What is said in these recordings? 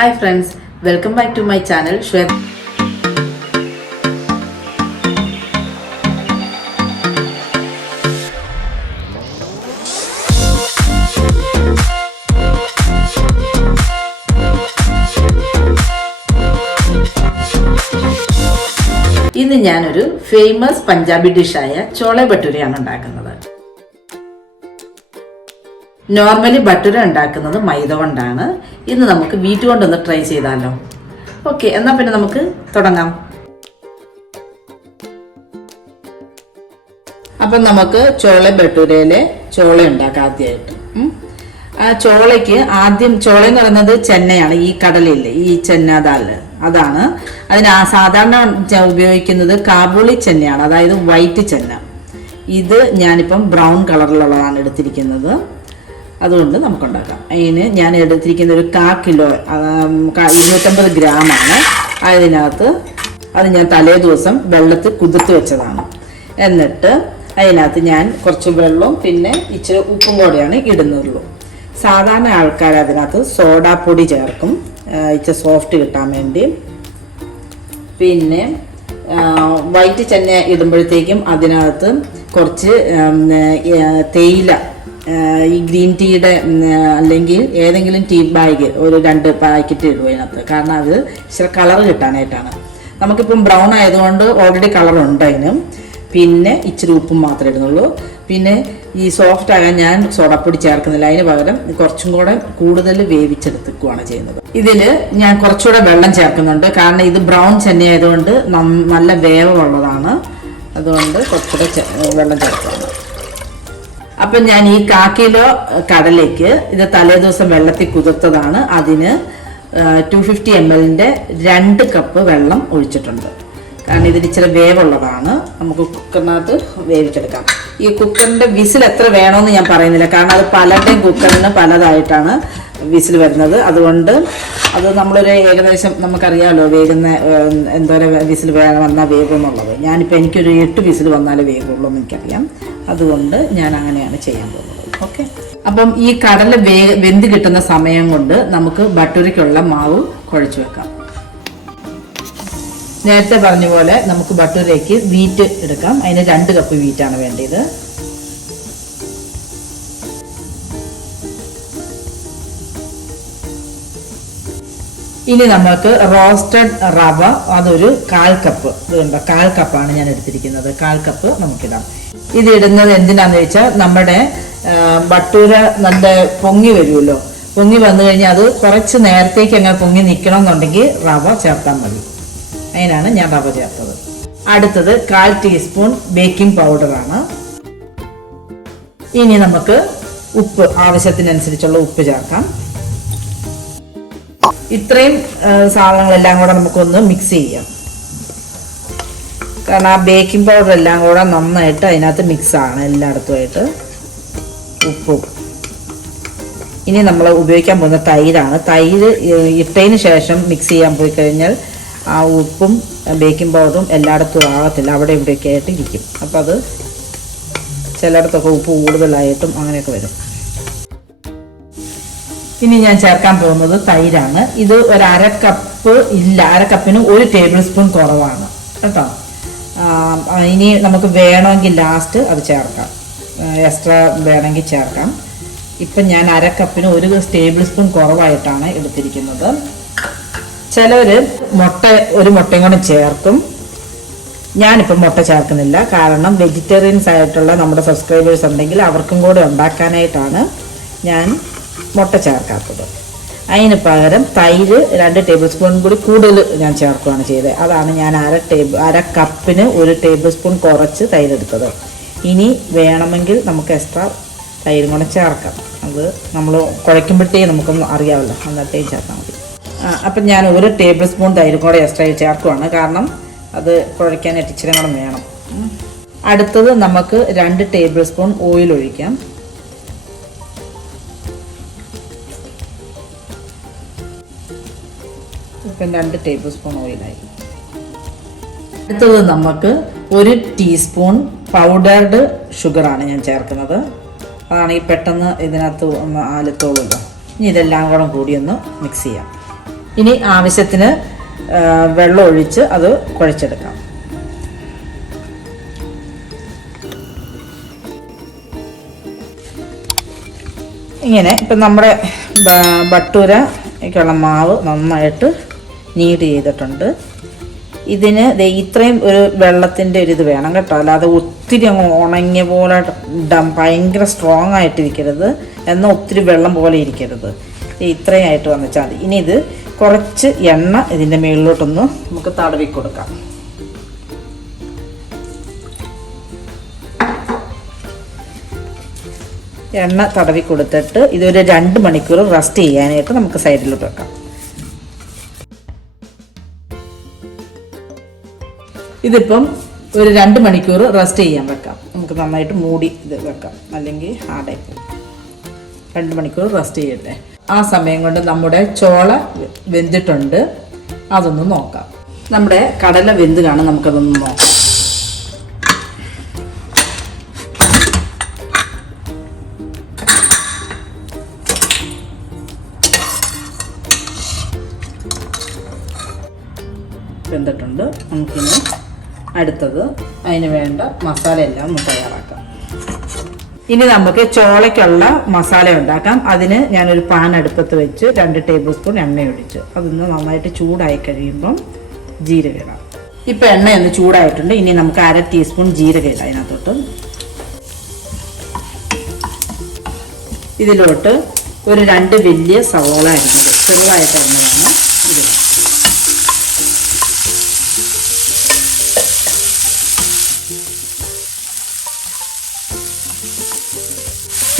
Hi friends, welcome back to my channel Shweta. ഇന്ന് ഞാനൊരു famous Punjabi ഡിഷായ ചോളെ ഭട്ടൂരയാണ് ഉണ്ടാക്കുന്നത്. നോർമലി ഭട്ടൂര ഉണ്ടാക്കുന്നത് മൈദ കൊണ്ടാണ്. ഇന്ന് നമുക്ക് വീറ്റ് കൊണ്ടൊന്ന് ട്രൈ ചെയ്താലോ? ഓക്കെ, എന്നാൽ പിന്നെ നമുക്ക് തുടങ്ങാം. അപ്പം നമുക്ക് ചോളെ ഭട്ടൂരയിലെ ചോള ഉണ്ടാക്കാം. ആദ്യമായിട്ട് ആ ചോളയ്ക്ക് ചോള എന്ന് പറയുന്നത് ചെന്നയാണ്. ഈ കടലില്ലേ, ഈ ചെന്ന ദാല്, അതാണ്. അതിന് സാധാരണ ഉപയോഗിക്കുന്നത് കാബൂളി ചെന്നയാണ്, അതായത് വൈറ്റ് ചെന്ന. ഇത് ഞാനിപ്പം ബ്രൗൺ കളറിലുള്ളതാണ് എടുത്തിരിക്കുന്നത്. അതുകൊണ്ട് നമുക്കുണ്ടാക്കാം. അതിന് ഞാൻ എടുത്തിരിക്കുന്ന ഒരു 1/4 കിലോ 250 ഗ്രാമാണ്. അതിനകത്ത് അത് ഞാൻ തലേ ദിവസം വെള്ളത്തിൽ കുതിർത്ത് വെച്ചതാണ്. എന്നിട്ട് അതിനകത്ത് ഞാൻ കുറച്ച് വെള്ളവും പിന്നെ ഇച്ചിരി ഉപ്പും കൂടെയാണ് ഇടുന്നുള്ളൂ. സാധാരണ ആൾക്കാർ അതിനകത്ത് സോഡാപ്പൊടി ചേർക്കും, ഇച്ചിരി സോഫ്റ്റ് കിട്ടാൻ വേണ്ടി. പിന്നെ വൈറ്റ് ചെന്ന ഇടുമ്പോഴത്തേക്കും അതിനകത്ത് കുറച്ച് തേയില, ഈ ഗ്രീൻ ടീയുടെ അല്ലെങ്കിൽ ഏതെങ്കിലും ടീ ബാഗ് ഒരു 2 പാക്കറ്റ് ഇടും അതിനകത്ത്. കാരണം അത് ഇച്ചിരി കളർ കിട്ടാനായിട്ടാണ്. നമുക്കിപ്പം ബ്രൗൺ ആയതുകൊണ്ട് ഓൾറെഡി കളറുണ്ട് അതിന്. പിന്നെ ഇച്ചിരി ഉപ്പും മാത്രമേ ഇടുന്നുള്ളൂ. പിന്നെ ഈ സോഫ്റ്റ് ആകാൻ ഞാൻ സോഡാപ്പൊടി ചേർക്കുന്നില്ല. അതിന് പകരം കുറച്ചും കൂടെ കൂടുതൽ വേവിച്ചെടുക്കുകയാണ് ചെയ്യുന്നത്. ഇതിൽ ഞാൻ കുറച്ചുകൂടെ വെള്ളം ചേർക്കുന്നുണ്ട്. കാരണം ഇത് ബ്രൗൺ ചെന്ന ആയതുകൊണ്ട് നല്ല വേവുള്ളതാണ്. അതുകൊണ്ട് കുറച്ചുകൂടെ വെള്ളം ചേർക്കുകയാണ്. അപ്പം ഞാൻ ഈ 1/4 കിലോ കടലേക്ക് ഇത് തലേ ദിവസം വെള്ളത്തിൽ കുതിർത്തതാണ്. അതിന് 250 ml 2 കപ്പ് വെള്ളം ഒഴിച്ചിട്ടുണ്ട്. കാരണം ഇതിന് ഇച്ചിരി വേവുള്ളതാണ്. നമുക്ക് കുക്കറിനകത്ത് വേവിച്ചെടുക്കാം. ഈ കുക്കറിൻ്റെ വിസിൽ എത്ര വേണമെന്ന് ഞാൻ പറയുന്നില്ല. കാരണം അത് പലരുടെയും കുക്കറിന് പലതായിട്ടാണ് വിസിൽ വരുന്നത്. അതുകൊണ്ട് അത് നമ്മളൊരു ഏകദേശം നമുക്കറിയാമല്ലോ വേകുന്ന എന്തോരം വിസിൽ വന്നാൽ വേകുമെന്നുള്ളത്. ഞാനിപ്പോൾ എനിക്കൊരു 8 വിസിൽ വന്നാലേ വേകുള്ളൂ എന്ന് എനിക്കറിയാം. അതുകൊണ്ട് ഞാൻ അങ്ങനെയാണ് ചെയ്യാൻ പോകുന്നത്. ഓക്കെ, അപ്പം ഈ കടല വെന്ത് കിട്ടുന്ന സമയം കൊണ്ട് നമുക്ക് ഭട്ടൂരയ്ക്കുള്ള മാവ് കുഴച്ച് വെക്കാം. നേരത്തെ പറഞ്ഞ പോലെ നമുക്ക് ഭട്ടൂരയ്ക്ക് വീറ്റ് എടുക്കാം. അതിന് 2 കപ്പ് വീറ്റാണ് വേണ്ടത്. ഇനി നമുക്ക് റോസ്റ്റഡ് റവ, അതൊരു 1/4 കപ്പ്. ഇതുണ്ടോ, 1/4 കപ്പാണ് ഞാൻ എടുത്തിരിക്കുന്നത്. 1/4 കപ്പ് നമുക്കിടാം. ഇത് ഇടുന്നത് എന്തിനാന്ന് വെച്ചാൽ നമ്മുടെ ഭട്ടൂര നല്ല പൊങ്ങി വരുമല്ലോ. പൊങ്ങി വന്നു കഴിഞ്ഞാൽ അത് കുറച്ച് നേരത്തേക്ക് അങ്ങനെ പൊങ്ങി നിൽക്കണം എന്നുണ്ടെങ്കിൽ റവ ചേർത്താൽ മതി. അതിനാണ് ഞാൻ റവ ചേർത്തത്. അടുത്തത് 1/4 ടീസ്പൂൺ ബേക്കിംഗ് പൗഡറാണ്. ഇനി നമുക്ക് ഉപ്പ്, ആവശ്യത്തിനനുസരിച്ചുള്ള ഉപ്പ് ചേർക്കാം. ഇത്രയും സാധനങ്ങളെല്ലാം കൂടെ നമുക്കൊന്ന് മിക്സ് ചെയ്യാം. കാരണം ആ ബേക്കിംഗ് പൗഡർ എല്ലാം കൂടെ നന്നായിട്ട് അതിനകത്ത് മിക്സാണ് എല്ലായിടത്തുമായിട്ട്. ഉപ്പും. ഇനി നമ്മൾ ഉപയോഗിക്കാൻ പോകുന്ന തൈരാണ്. തൈര് ഇട്ടതിന് ശേഷം മിക്സ് ചെയ്യാൻ പോയി കഴിഞ്ഞാൽ ആ ഉപ്പും ബേക്കിംഗ് പൗഡറും എല്ലായിടത്തും ആകത്തില്ല, അവിടെ ഇവിടെയൊക്കെ ആയിട്ട് ഇരിക്കും. അപ്പോൾ അത് ചിലയിടത്തൊക്കെ ഉപ്പ് കൂടുതലായിട്ടും അങ്ങനെയൊക്കെ വരും. ഇനി ഞാൻ ചേർക്കാൻ പോകുന്നത് തൈരാണ്. ഇത് ഒരു 1/2 കപ്പ് ഇല്ല, 1/2 കപ്പിന് 1 ടേബിൾ സ്പൂൺ കുറവാണ് കേട്ടോ. ഇനി നമുക്ക് വേണമെങ്കിൽ ലാസ്റ്റ് അത് ചേർക്കാം, എക്സ്ട്രാ വേണമെങ്കിൽ ചേർക്കാം. ഇപ്പം ഞാൻ 1/2 കപ്പിന് 1 ടേബിൾ സ്പൂൺ കുറവായിട്ടാണ് എടുത്തിരിക്കുന്നത്. ചിലവർ ഒരു മുട്ടയും കൂടെ ചേർക്കും. ഞാനിപ്പം മുട്ട ചേർക്കുന്നില്ല. കാരണം വെജിറ്റേറിയൻസ് ആയിട്ടുള്ള നമ്മുടെ സബ്സ്ക്രൈബേഴ്സ് ഉണ്ടെങ്കിൽ അവർക്കും കൂടെ ഉണ്ടാക്കാനായിട്ടാണ് ഞാൻ മുട്ട ചേർക്കാത്തത്. അതിന് പകരം തൈര് 2 ടേബിൾ സ്പൂൺ കൂടി കൂടുതൽ ഞാൻ ചേർക്കുകയാണ് ചെയ്തത്. അതാണ് ഞാൻ 1/2 കപ്പിന് 1 ടേബിൾ സ്പൂൺ കുറച്ച് തൈരെടുത്തത്. ഇനി വേണമെങ്കിൽ നമുക്ക് എക്സ്ട്രാ തൈരും കൂടെ ചേർക്കാം. അത് നമ്മൾ കുഴയ്ക്കുമ്പോഴത്തേക്കും നമുക്കൊന്ന് അറിയാമല്ലോ, എന്നിട്ടേയും ചേർത്താൽ മതി. അപ്പം ഞാൻ 1 ടേബിൾ സ്പൂൺ തൈരും കൂടെ എക്സ്ട്രാ ചേർക്കുകയാണ്. കാരണം അത് കുഴയ്ക്കാനായിട്ട് ഇച്ചിരി കൂടെ വേണം. അടുത്തത് നമുക്ക് 2 ടേബിൾ സ്പൂൺ ഓയിൽ ഒഴിക്കാം. ഇപ്പം 2 ടേബിൾ സ്പൂൺ ഓയിലായി. അടുത്തത് നമുക്ക് 1 ടീസ്പൂൺ പൗഡേർഡ് ഷുഗറാണ് ഞാൻ ചേർക്കുന്നത്. അതാണ് ഈ പെട്ടെന്ന് ഇതിനകത്ത് ഒന്ന് ആലത്തോളുമല്ലോ. ഇനി ഇതെല്ലാം കൂടെ കൂടി ഒന്ന് മിക്സ് ചെയ്യാം. ഇനി ആവശ്യത്തിന് വെള്ളം ഒഴിച്ച് അത് കുഴച്ചെടുക്കാം. ഇങ്ങനെ ഇപ്പം നമ്മുടെ ഭട്ടൂരയ്ക്കുള്ള മാവ് നന്നായിട്ട് നീഡ് ചെയ്തിട്ടുണ്ട്. ഇതിന് ഇത്രയും ഒരു വെള്ളത്തിൻ്റെ ഒരു ഇത് വേണം കേട്ടോ, അല്ലാതെ ഒത്തിരി അങ്ങ് ഉണങ്ങിയ പോലെ ഭയങ്കര സ്ട്രോങ് ആയിട്ടിരിക്കരുത്, എന്നാൽ ഒത്തിരി വെള്ളം പോലെ ഇരിക്കരുത്. ഇത്രയും ആയിട്ട് വന്നിച്ചാൽ മതി. ഇനി ഇത് കുറച്ച് എണ്ണ ഇതിൻ്റെ മുകളിലോട്ടൊന്ന് നമുക്ക് തടവി കൊടുക്കാം. എണ്ണ തടവി കൊടുത്തിട്ട് ഇതൊരു 2 മണിക്കൂർ റെസ്റ്റ് ചെയ്യാനായിട്ട് നമുക്ക് സൈഡിലോട്ട് വെക്കാം. ഇതിപ്പം ഒരു 2 മണിക്കൂർ റെസ്റ്റ് ചെയ്യാൻ വെക്കാം. നമുക്ക് നന്നായിട്ട് മൂടി ഇത് വെക്കാം, അല്ലെങ്കിൽ ഹാർഡായി പോകും. 2 മണിക്കൂർ റെസ്റ്റ് ചെയ്യട്ടെ. ആ സമയം കൊണ്ട് നമ്മുടെ ചോള വെന്തിട്ടുണ്ട്, അതൊന്ന് നോക്കാം. നമ്മുടെ കടല വെന്ത് കാണാൻ നമുക്കതൊന്ന് നോക്കാം. വെന്തിട്ടുണ്ട്. നമുക്കിനി അടുത്തത് അതിന് വേണ്ട മസാല എല്ലാം ഒന്ന് തയ്യാറാക്കാം. ഇനി നമുക്ക് ചോളയ്ക്കുള്ള മസാല ഉണ്ടാക്കാം. അതിന് ഞാനൊരു പാൻ അടുപ്പത്ത് വെച്ച് 2 ടേബിൾ സ്പൂൺ എണ്ണ ഒഴിച്ചു. അതൊന്ന് നന്നായിട്ട് ചൂടായി കഴിയുമ്പം ജീരകം ഇടാം. ഇപ്പം എണ്ണയൊന്ന് ചൂടായിട്ടുണ്ട്. ഇനി നമുക്ക് 1/2 ടീസ്പൂൺ ജീരകം ഇടാം അതിനകത്തോട്ട്. ഇതിലോട്ട് ഒരു 2 വലിയ സവോള അരിഞ്ഞത് ചെറുതായിട്ട് അരിഞ്ഞതാണ് ഇത്.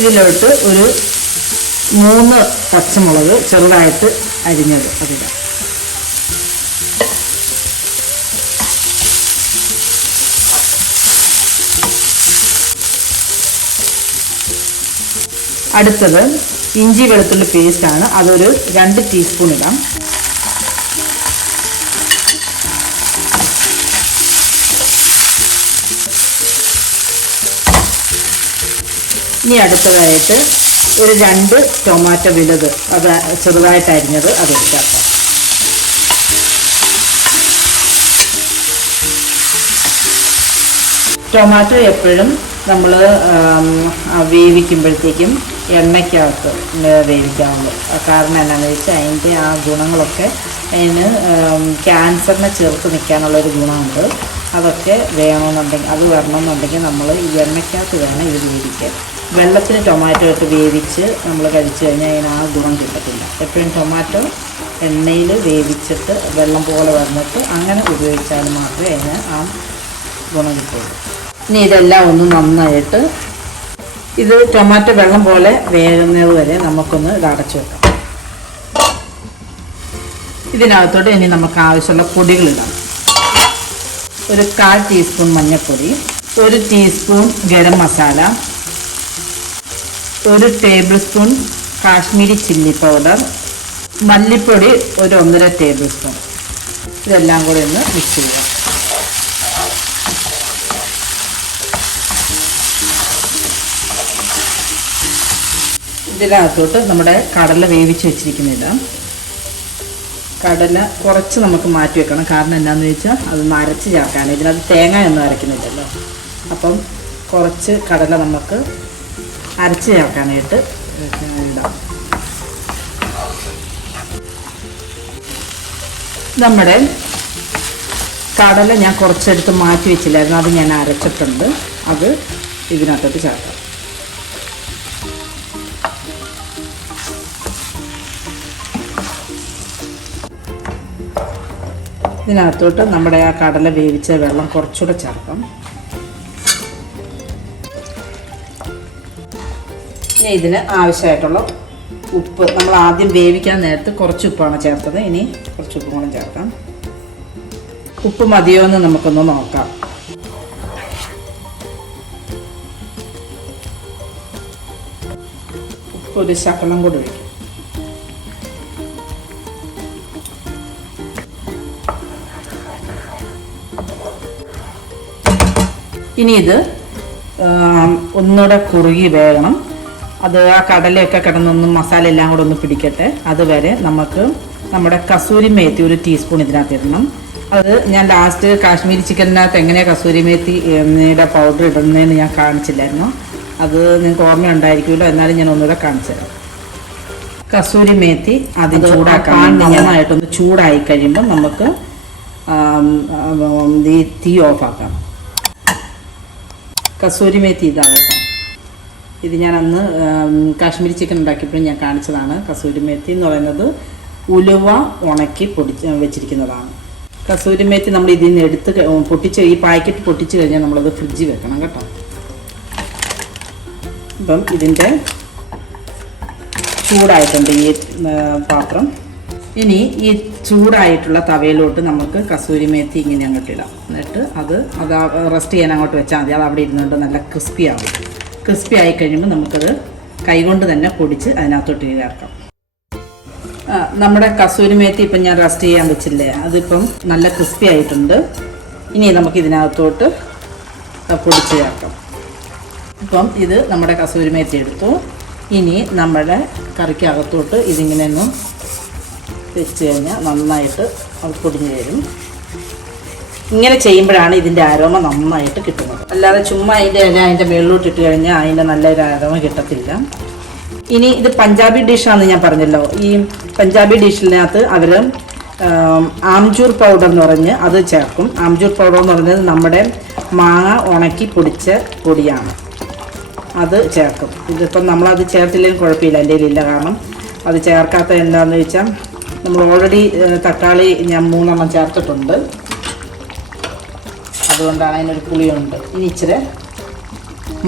ഇതിലോട്ട് ഒരു 3 പച്ചമുളക് ചെറുതായിട്ട് അരിഞ്ഞത് അതിടാം. അടുത്തത് ഇഞ്ചി വെളുത്തുള്ളി പേസ്റ്റാണ്, അതൊരു 2 ടീസ്പൂൺ ഇടാം. ഇനി അടുത്തതായിട്ട് ഒരു 2 ടൊമാറ്റോ വലുത് അത് ചെറുതായിട്ട് അരിഞ്ഞത് അത് ചേർക്കാം. ടൊമാറ്റോ എപ്പോഴും നമ്മൾ വേവിക്കുമ്പോഴത്തേക്കും എണ്ണയ്ക്കകത്ത് വേവിക്കാവുള്ളൂ. കാരണം എന്താണെന്ന് വെച്ചാൽ അതിൻ്റെ ആ ഗുണങ്ങളൊക്കെ അതിന് ക്യാൻസറിനെ ചേർത്ത് നിൽക്കാനുള്ളൊരു ഗുണമുണ്ട്. അതൊക്കെ വേണമെന്നുണ്ടെങ്കിൽ അത് വരണമെന്നുണ്ടെങ്കിൽ നമ്മൾ ഈ എണ്ണയ്ക്കകത്ത് വേണം ഇത് വേവിക്കാൻ. വെള്ളത്തിൽ ടൊമാറ്റോ ഇട്ട് വേവിച്ച് നമ്മൾ കഴിച്ചു കഴിഞ്ഞാൽ അതിന് ആ ഗുണം കിട്ടത്തില്ല. എപ്പോഴും ടൊമാറ്റോ എണ്ണയിൽ വേവിച്ചിട്ട് വെള്ളം പോലെ വന്നിട്ട് അങ്ങനെ ഉപയോഗിച്ചാൽ മാത്രമേ അതിന് ആ ഗുണം കിട്ടുള്ളൂ. ഇനി ഇതെല്ലാം ഒന്ന് നന്നായിട്ട് ഇത് ടൊമാറ്റോ വെള്ളം പോലെ വേകുന്നത് വരെ നമുക്കൊന്ന് ഇത് അടച്ചു വെക്കാം. ഇതിനകത്തോട്ട് ഇനി നമുക്ക് ആവശ്യമുള്ള പൊടികളിടാം. ഒരു 1/4 ടീസ്പൂൺ മഞ്ഞൾപ്പൊടി, 1 teaspoon garam masala, 1 table spoon Kashmiri chilli powder, മല്ലിപ്പൊടി ഒരു 1.5 ടേബിൾ സ്പൂൺ. ഇതെല്ലാം കൂടി ഒന്ന് മിക്സ് ചെയ്യാം. ഇതിനകത്തോട്ട് നമ്മുടെ കടല വേവിച്ച് വെച്ചിരിക്കുന്നില്ല. കടല കുറച്ച് നമുക്ക് മാറ്റി വെക്കണം. കാരണം എന്താണെന്ന് വെച്ചാൽ അതൊന്ന് അരച്ച് ചേർക്കാനാണ്. ഇതിനകത്ത് തേങ്ങ ഒന്നും അരയ്ക്കുന്നില്ലല്ലോ. അപ്പം കുറച്ച് കടല നമുക്ക് അരച്ച് ചേർക്കാനായിട്ട് ഇടാം. നമ്മുടെ കടല ഞാൻ കുറച്ചെടുത്ത് മാറ്റി വെച്ചില്ലായിരുന്നു, അത് ഞാൻ അരച്ചിട്ടുണ്ട്. അത് ഇതിനകത്തോട്ട് ചേർക്കാം. ഇതിനകത്തോട്ട് നമ്മുടെ ആ കടല വേവിച്ച വെള്ളം കുറച്ചുകൂടെ ചേർക്കാം. ഇനി ഇതിന് ആവശ്യമായിട്ടുള്ള ഉപ്പ്, നമ്മൾ ആദ്യം വേവിക്കാൻ നേരത്ത് കുറച്ച് ഉപ്പാണ് ചേർത്തത്. ഇനി കുറച്ച് ഉപ്പും കൂടെ ചേർക്കാം. ഉപ്പ് മതിയോ എന്ന് നമുക്കൊന്ന് നോക്കാം. ഉപ്പ് ഒരു ശകലം കൂടി ഒഴിക്കും. ഇനി ഇത് ഒന്നുകൂടെ കുറുകി വേകണം. അത് ആ കടലയൊക്കെ കിടന്നൊന്ന് മസാല എല്ലാം കൂടെ ഒന്ന് പിടിക്കട്ടെ. അതുവരെ നമുക്ക് നമ്മുടെ കസൂരി മേത്തി 1 ടീസ്പൂൺ ഇതിനകത്ത് ഇടണം. അത് ഞാൻ ലാസ്റ്റ് കാശ്മീരി ചിക്കനകത്ത് എങ്ങനെയാണ് കസൂരി മേത്തിയുടെ പൗഡർ ഇടുന്നതെന്ന് ഞാൻ കാണിച്ചില്ലായിരുന്നു. അത് നിങ്ങൾക്ക് ഓർമ്മയുണ്ടായിരിക്കുമല്ലോ, എന്നാലും ഞാൻ ഒന്നുകൂടെ കാണിച്ചു തരാം. കസൂരി മേത്തി ആദ്യം ചൂടാക്കാൻ നന്നായിട്ടൊന്ന് ചൂടായി കഴിയുമ്പോൾ നമുക്ക് ഈ തീ ഓഫാക്കാം. കസൂരി മേത്തി ഇതാണ്. ഇത് ഞാൻ അന്ന് കാശ്മീരി ചിക്കൻ ഉണ്ടാക്കിയപ്പോഴും ഞാൻ കാണിച്ചതാണ്. കസൂരി മേത്തി എന്ന് പറയുന്നത് ഉലുവ ഉണക്കി വെച്ചിരിക്കുന്നതാണ്. കസൂരി മേത്തി നമ്മൾ ഇതിൽ നിന്ന് എടുത്ത് പൊട്ടിച്ച് ഈ പാക്കറ്റ് പൊട്ടിച്ച് കഴിഞ്ഞാൽ നമ്മളത് ഫ്രിഡ്ജിൽ വെക്കണം കേട്ടോ. ഇപ്പം ഇതിൻ്റെ ചൂടായിട്ടുണ്ട് ഈ പാത്രം. ഇനി ഈ ചൂടായിട്ടുള്ള തവയിലോട്ട് നമുക്ക് കസൂരി മേത്തി ഇങ്ങനെ അങ്ങോട്ട് ഇടാം. എന്നിട്ട് അത് റെസ്റ്റ് ചെയ്യാൻ അങ്ങോട്ട് വെച്ചാൽ മതി. അത് അവിടെ ഇരുന്നുകൊണ്ട് നല്ല ക്രിസ്പി ആവും. ക്രിസ്പി ആയി കഴിയുമ്പോൾ നമുക്കത് കൈകൊണ്ട് തന്നെ പൊടിച്ച് അതിനകത്തോട്ട് ചേർക്കാം. നമ്മുടെ കസൂരി മേത്തി ഇപ്പം ഞാൻ റെസ്റ്റ് ചെയ്യാൻ വെച്ചില്ലേ, അതിപ്പം നല്ല ക്രിസ്പി ആയിട്ടുണ്ട്. ഇനി നമുക്ക് ഇതിനകത്തോട്ട് പൊടിച്ച് ചേർക്കാം. ഇപ്പം ഇത് നമ്മുടെ കസൂരി മേത്തി എടുത്തു. ഇനി നമ്മുടെ കറിക്കകത്തോട്ട് ഇതിങ്ങനെ ഒന്ന് വെച്ച് കഴിഞ്ഞാൽ നന്നായിട്ട് അത് പൊടിഞ്ഞ് വരും. ഇങ്ങനെ ചെയ്യുമ്പോഴാണ് ഇതിൻ്റെ അരോമ നന്നായിട്ട് കിട്ടുന്നത്. അല്ലാതെ ചുമ്മാ അതിൻ്റെ മുകളിലോട്ട് ഇട്ട് കഴിഞ്ഞാൽ അതിൻ്റെ നല്ലൊരു അരോമ കിട്ടത്തില്ല. ഇനി ഇത് പഞ്ചാബി ഡിഷാണെന്ന് ഞാൻ പറഞ്ഞല്ലോ. ഈ പഞ്ചാബി ഡിഷിനകത്ത് അവർ ആംചൂർ പൗഡർ എന്ന് പറഞ്ഞ് അത് ചേർക്കും. ആംചൂർ പൗഡർ എന്ന് പറഞ്ഞത് നമ്മുടെ മാങ്ങ ഉണക്കി പൊടിച്ച പൊടിയാണ്, അത് ചേർക്കും. ഇതിപ്പം നമ്മളത് ചേർത്തില്ലെങ്കിൽ കുഴപ്പമില്ല, എൻ്റെ കയ്യിലില്ല. കാരണം അത് ചേർക്കാത്ത എന്താണെന്ന് വെച്ചാൽ നമ്മൾ ഓൾറെഡി തക്കാളി ഞാൻ 3 എണ്ണം ചേർത്തിട്ടുണ്ട്, അതുകൊണ്ടാണ് അതിനൊരു പുളിയുണ്ട്. ഇനി ഇച്ചിരി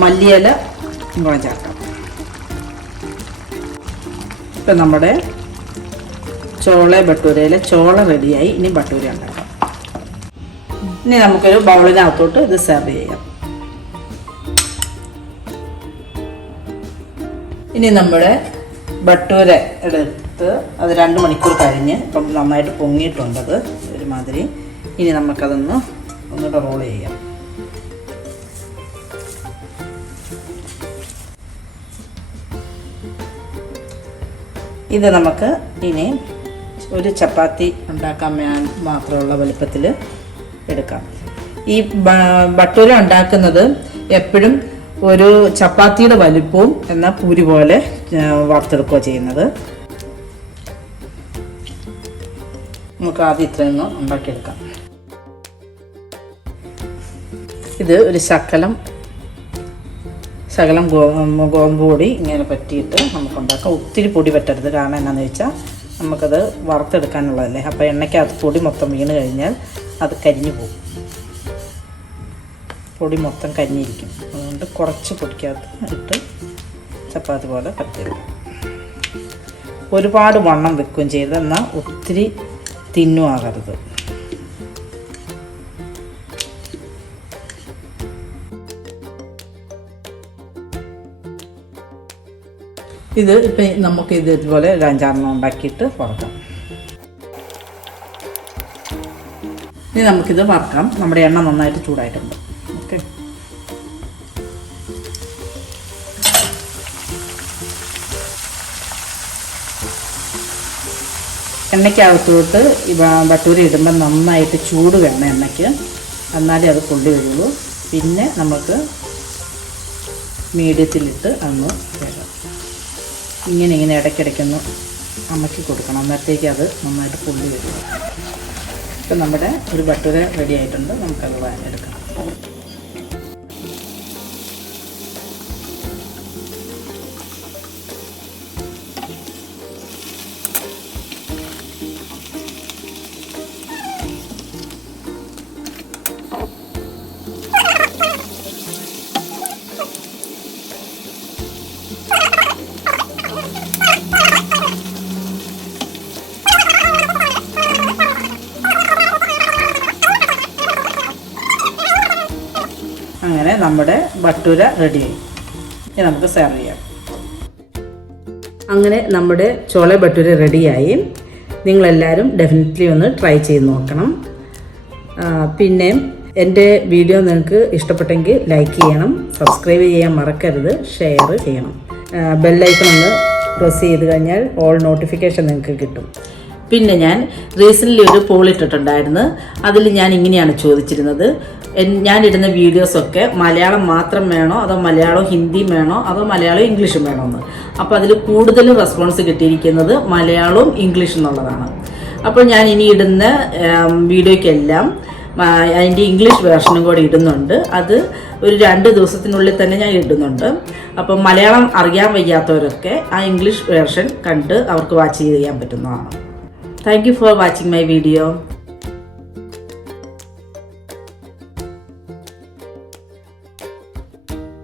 മല്ലിയില കൂടെ ചേർക്കാം. ഇപ്പം നമ്മുടെ ചോള ഭട്ടൂരയിലെ ചോള റെഡിയായി. ഇനി ഭട്ടൂര ഉണ്ടാക്കാം. ഇനി നമുക്കൊരു ബൗളിനകത്തോട്ട് ഇത് സെർവ് ചെയ്യാം. ഇനി നമ്മുടെ ഭട്ടൂര എടുത്ത് അത് 2 മണിക്കൂർ കഴിഞ്ഞ് ഇപ്പം നന്നായിട്ട് പൊങ്ങിയിട്ടുണ്ടത് ഒരുമാതിരി. ഇനി നമുക്കതൊന്ന് ഒന്നുകൂടെ റോൾ ചെയ്യാം. ഇത് നമുക്ക് ഇനി ഒരു ചപ്പാത്തി ഉണ്ടാക്കാൻ മാത്രമുള്ള വലുപ്പത്തിൽ എടുക്കാം. ഈ ഭട്ടൂര ഉണ്ടാക്കുന്നത് എപ്പോഴും ഒരു ചപ്പാത്തിയുടെ വലുപ്പവും എന്നാൽ പൂരി പോലെ വറുത്തെടുക്കുകയോ ചെയ്യുന്നത്. നമുക്ക് ആദ്യം ഇത്രയൊന്ന് ഉണ്ടാക്കിയെടുക്കാം. ഇത് ഒരു ശകലം ഗോതമ്പ് പൊടി ഇങ്ങനെ പറ്റിയിട്ട് നമുക്കുണ്ടാക്കാം. ഒത്തിരി പൊടി പറ്റരുത്. കാരണം എന്താണെന്ന് വെച്ചാൽ നമുക്കത് വറുത്തെടുക്കാനുള്ളതല്ലേ. അപ്പോൾ എണ്ണയ്ക്കകത്ത് പൊടി മൊത്തം വീണ് കഴിഞ്ഞാൽ അത് കരിഞ്ഞു പോകും. പൊടി മൊത്തം കരിഞ്ഞിരിക്കും. അതുകൊണ്ട് കുറച്ച് പൊടിക്കകത്ത് ഇട്ട് ചപ്പാത്തി പോലെ പരത്തിയെടുക്കും. ഒരുപാട് വണ്ണം വെക്കുകയും ചെയ്ത്, എന്നാൽ ഒത്തിരി തിന്നും ആകരുത്. ഇത് ഇപ്പം നമുക്ക് ഇതുപോലെ ഒരു 5-6 ഉണ്ടാക്കിയിട്ട് വറക്കാം. ഇനി നമുക്കിത് വറക്കാം. നമ്മുടെ എണ്ണ നന്നായിട്ട് ചൂടായിട്ടുണ്ട്. ഓക്കെ, എണ്ണയ്ക്കകത്തോട്ട് ഈ ഭട്ടൂര ഇടുമ്പോൾ നന്നായിട്ട് ചൂട് വേണം എണ്ണയ്ക്ക്, എന്നാലേ അത് പൊള്ളി വരുള്ളൂ. പിന്നെ നമുക്ക് മീഡിയത്തിലിട്ട് ഒന്ന് വേണം. ഇങ്ങനെ ഇടയ്ക്കിടയ്ക്കൊന്ന് അമക്കി കൊടുക്കണം, അന്നേരത്തേക്ക് അത് നന്നായിട്ട് പൊള്ളി വരും. ഇപ്പം നമ്മുടെ ഒരു ഭട്ടൂര റെഡി ആയിട്ടുണ്ട്. നമുക്കത് വാങ്ങിയെടുക്കാം. അങ്ങനെ നമ്മുടെ ഭട്ടൂര റെഡിയായി. ഇനി നമുക്ക് സെർവ് ചെയ്യാം. അങ്ങനെ നമ്മുടെ ചോള ഭട്ടൂര റെഡിയായി. നിങ്ങളെല്ലാവരും ഡെഫിനറ്റ്ലി ഒന്ന് ട്രൈ ചെയ്ത് നോക്കണം. പിന്നെ എൻ്റെ വീഡിയോ നിങ്ങൾക്ക് ഇഷ്ടപ്പെട്ടെങ്കിൽ ലൈക്ക് ചെയ്യണം, സബ്സ്ക്രൈബ് ചെയ്യാൻ മറക്കരുത്, ഷെയർ ചെയ്യണം. ബെല്ലൈക്കൺ ഒന്ന് പ്രസ് ചെയ്ത് കഴിഞ്ഞാൽ ഓൾ നോട്ടിഫിക്കേഷൻ നിങ്ങൾക്ക് കിട്ടും. പിന്നെ ഞാൻ റീസെൻ്റ്ലി ഒരു പോൾ ഇട്ടിട്ടുണ്ടായിരുന്നു. അതിൽ ഞാൻ ഇങ്ങനെയാണ് ചോദിച്ചിരുന്നത്, ഞാനിടുന്ന വീഡിയോസൊക്കെ മലയാളം മാത്രം വേണോ, അതോ മലയാളം ഹിന്ദിയും വേണോ, അതോ മലയാളം ഇംഗ്ലീഷും വേണോ എന്ന്. അപ്പോൾ അതിൽ കൂടുതലും റെസ്പോൺസ് കിട്ടിയിരിക്കുന്നത് മലയാളവും ഇംഗ്ലീഷും എന്നുള്ളതാണ്. അപ്പോൾ ഞാൻ ഇനി ഇടുന്ന വീഡിയോയ്ക്കെല്ലാം അതിൻ്റെ ഇംഗ്ലീഷ് വേർഷനും കൂടെ ഇടുന്നുണ്ട്. അത് ഒരു 2 ദിവസത്തിനുള്ളിൽ തന്നെ ഞാൻ ഇടുന്നുണ്ട്. അപ്പം മലയാളം അറിയാൻ വയ്യാത്തവരൊക്കെ ആ ഇംഗ്ലീഷ് വേർഷൻ കണ്ട് അവർക്ക് വാച്ച് ചെയ്യാൻ പറ്റുന്നതാണ്. Thank you for watching my video.